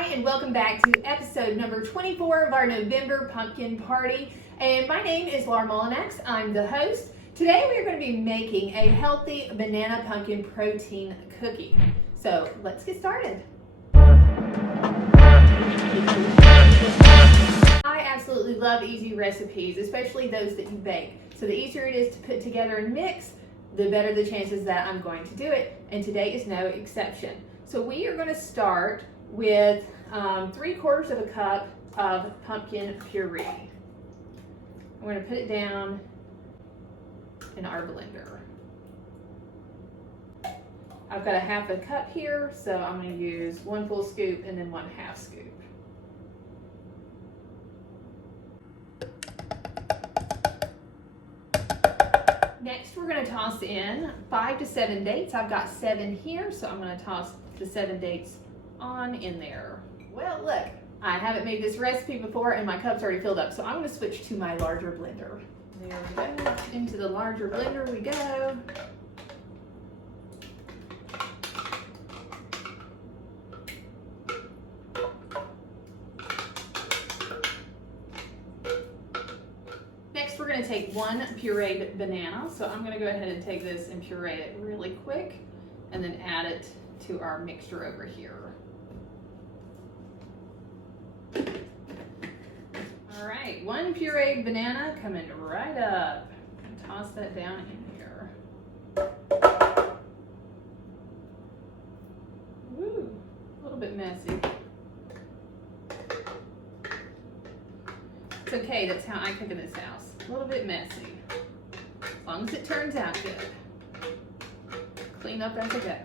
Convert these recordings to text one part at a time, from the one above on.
Hi, and welcome back to episode number 24 of our November Pumpkin Party. And my name is Laura Molinax. I'm the host. Today we are going to be making a healthy banana pumpkin protein cookie. So let's get started. I absolutely love easy recipes, especially those that you bake. So the easier it is to put together and mix, the better the chances that I'm going to do it. And today is no exception. So we are going to start with 3/4 of a cup of pumpkin puree. We're going to put it down in our blender. I've got a 1/2 cup here, so I'm going to use 1 full scoop and then 1/2 scoop. Next, we're going to toss in 5 to 7 dates. I've got 7 here, so I'm going to toss the 7 dates on in there. Well, look, I haven't made this recipe before and my cup's already filled up, so I'm going to switch to my larger blender. There we go. Into the larger blender we go. Next, we're going to take 1 pureed banana. So I'm going to go ahead and take this and puree it really quick and then add it to our mixture over here. All right, 1 pureed banana coming right up. And toss that down in here. Woo, a little bit messy. It's okay, that's how I cook in this house. A little bit messy. As long as it turns out good. Clean up as I go.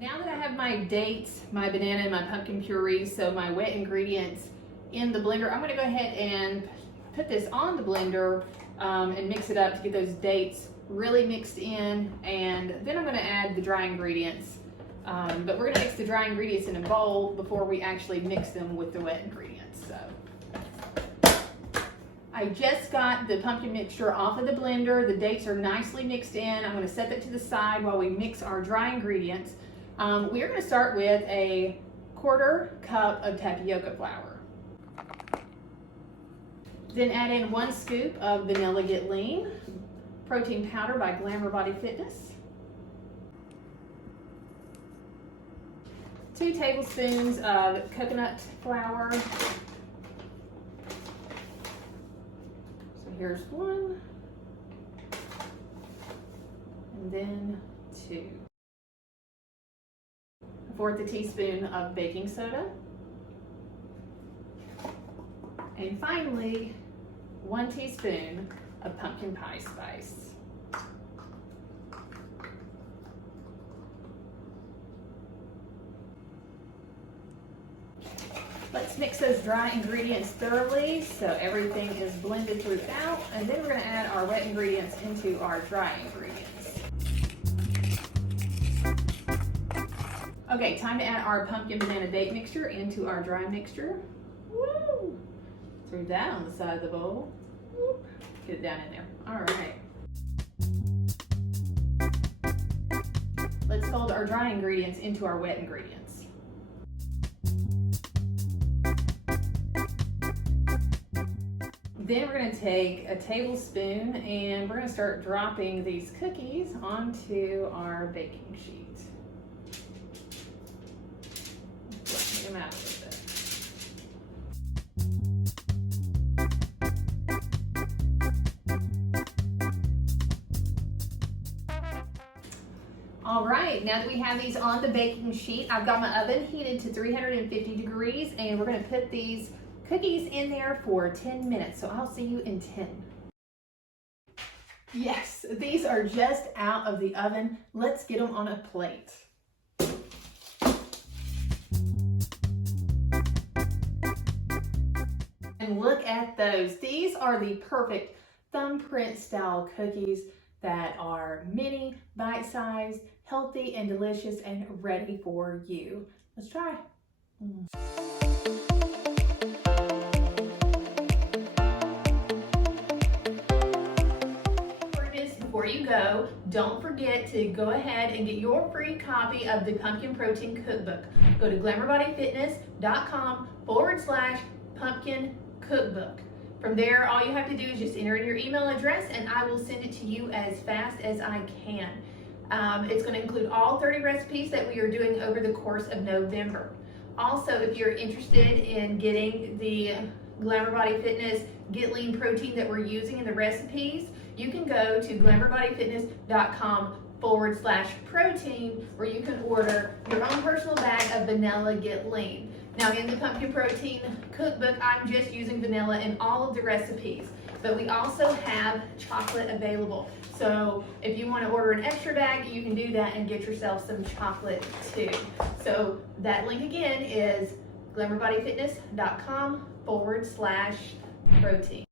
Now that I have my dates, my banana, and my pumpkin puree, so my wet ingredients in the blender, I'm going to go ahead and put this on the blender and mix it up to get those dates really mixed in, and then I'm going to add the dry ingredients. But we're going to mix the dry ingredients in a bowl before we actually mix them with the wet ingredients. So I just got the pumpkin mixture off of the blender. The dates are nicely mixed in. I'm going to set that to the side while we mix our dry ingredients. We are going to start with a 1/4 cup of tapioca flour. Then add in 1 scoop of Vanilla Get Lean protein powder by Glamour Body Fitness. 2 tablespoons of coconut flour. So here's 1, and then 2. 1/4 teaspoon of baking soda. And finally, 1 teaspoon of pumpkin pie spice. Let's mix those dry ingredients thoroughly so everything is blended throughout, and then we're going to add our wet ingredients into our dry ingredients. Okay, time to add our pumpkin banana date mixture into our dry mixture. Woo! Threw that on the side of the bowl. Whoop. Get it down in there. All right. Let's fold our dry ingredients into our wet ingredients. Then we're going to take a tablespoon and we're going to start dropping these cookies onto our baking sheet. Flushing them out a little bit. All right, now that we have these on the baking sheet, I've got my oven heated to 350 degrees, and we're going to put these cookies in there for 10 minutes. So I'll see you in 10. Yes, these are just out of the oven. Let's get them on a plate. And look at those. These are the perfect thumbprint style cookies that are mini, bite-sized, healthy and delicious, and ready for you. Let's try. before you go, don't forget to go ahead and get your free copy of the Pumpkin Protein Cookbook. Go to glamourbodyfitness.com/pumpkin cookbook. From there, all you have to do is just enter in your email address and I will send it to you as fast as I can. It's going to include all 30 recipes that we are doing over the course of November. Also, if you're interested in getting the Glamour Body Fitness Get Lean protein that we're using in the recipes, you can go to glamourbodyfitness.com/protein where you can order your own personal bag of vanilla Get Lean. Now in the Pumpkin Protein Cookbook, I'm just using vanilla in all of the recipes, but we also have chocolate available. So if you want to order an extra bag, you can do that and get yourself some chocolate too. So that link again is glamourbodyfitness.com/protein.